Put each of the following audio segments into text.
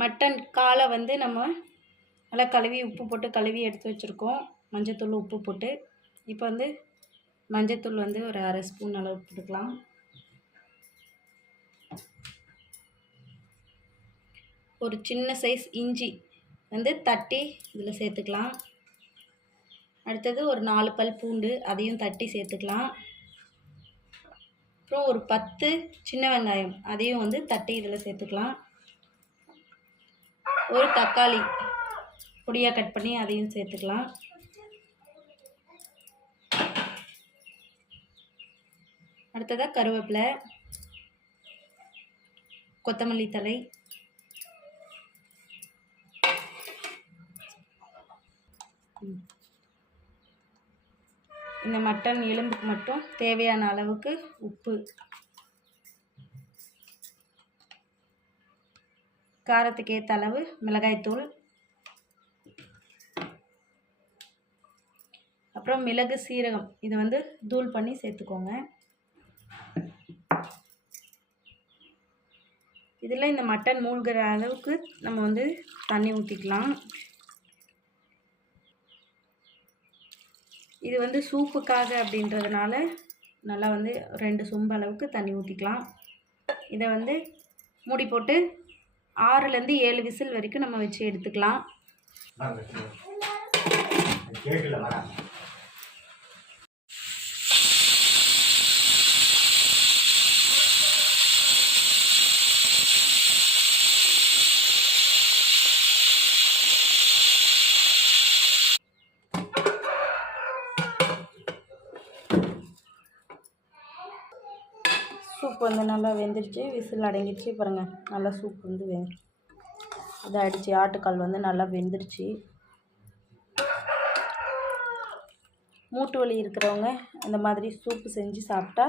Mutton காலை வந்து நம்ம நல்லா கழுவி உப்பு போட்டு கழுவி எடுத்து வச்சுருக்கோம். மஞ்சத்தூள் உப்பு போட்டு இப்போ வந்து மஞ்சத்தூள் வந்து ஒரு 1/2 ஸ்பூன் அளவு போட்டுக்கலாம். ஒரு சின்ன சைஸ் இஞ்சி வந்து தட்டி இதில் சேர்த்துக்கலாம். அடுத்தது ஒரு 4 பல் பூண்டு அதையும் தட்டி சேர்த்துக்கலாம். அப்புறம் ஒரு 10 சின்ன வெங்காயம் அதையும் வந்து தட்டி இதில் சேர்த்துக்கலாம். ஒரு தக்காளி பொடியாக கட் பண்ணி அதையும் சேர்த்துக்கலாம். அடுத்ததாக கருவேப்பிலை, கொத்தமல்லி தழை, இந்த மட்டன் எலும்புக்கு மட்டும் தேவையான அளவுக்கு உப்பு, காரத்துக்கு ஏற்ற அளவு மிளகாய்த்தூள், அப்புறம் மிளகு சீரகம் இதை வந்து தூள் பண்ணி சேர்த்துக்கோங்க. இதில் இந்த மட்டன் மூழ்கிற அளவுக்கு நம்ம வந்து தண்ணி ஊற்றிக்கலாம். இது வந்து சூப்புக்காக அப்படின்றதுனால நல்லா வந்து 2 சொம்பு அளவுக்கு தண்ணி ஊற்றிக்கலாம். இதை வந்து மூடி போட்டு 6லேருந்து 7 விசில் வரைக்கும் நம்ம வச்சு எடுத்துக்கலாம். சூப் வந்து நல்லா வெந்துடுச்சு, விசில் அடங்கிடுச்சு. பாருங்கள், நல்லா சூப் வந்து இதாகிடுச்சு. ஆட்டுக்கால் வந்து நல்லா வெந்துடுச்சு. மூட்டு வலி இருக்கிறவங்க இந்த மாதிரி சூப்பு செஞ்சு சாப்பிட்டா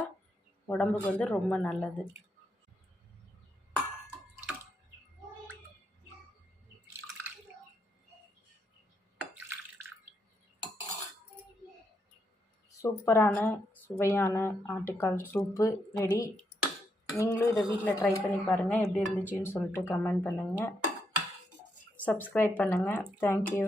உடம்புக்கு வந்து ரொம்ப நல்லது. சூப்பரான சுவையான ஆட்டுக்கால் சூப்பு ரெடி. நீங்களும் இதை வீட்டில் ட்ரை பண்ணி பாருங்கள். எப்படி இருந்துச்சுன்னு சொல்லிட்டு கமெண்ட் பண்ணுங்கள். சப்ஸ்கிரைப் பண்ணுங்கள். தேங்க்யூ.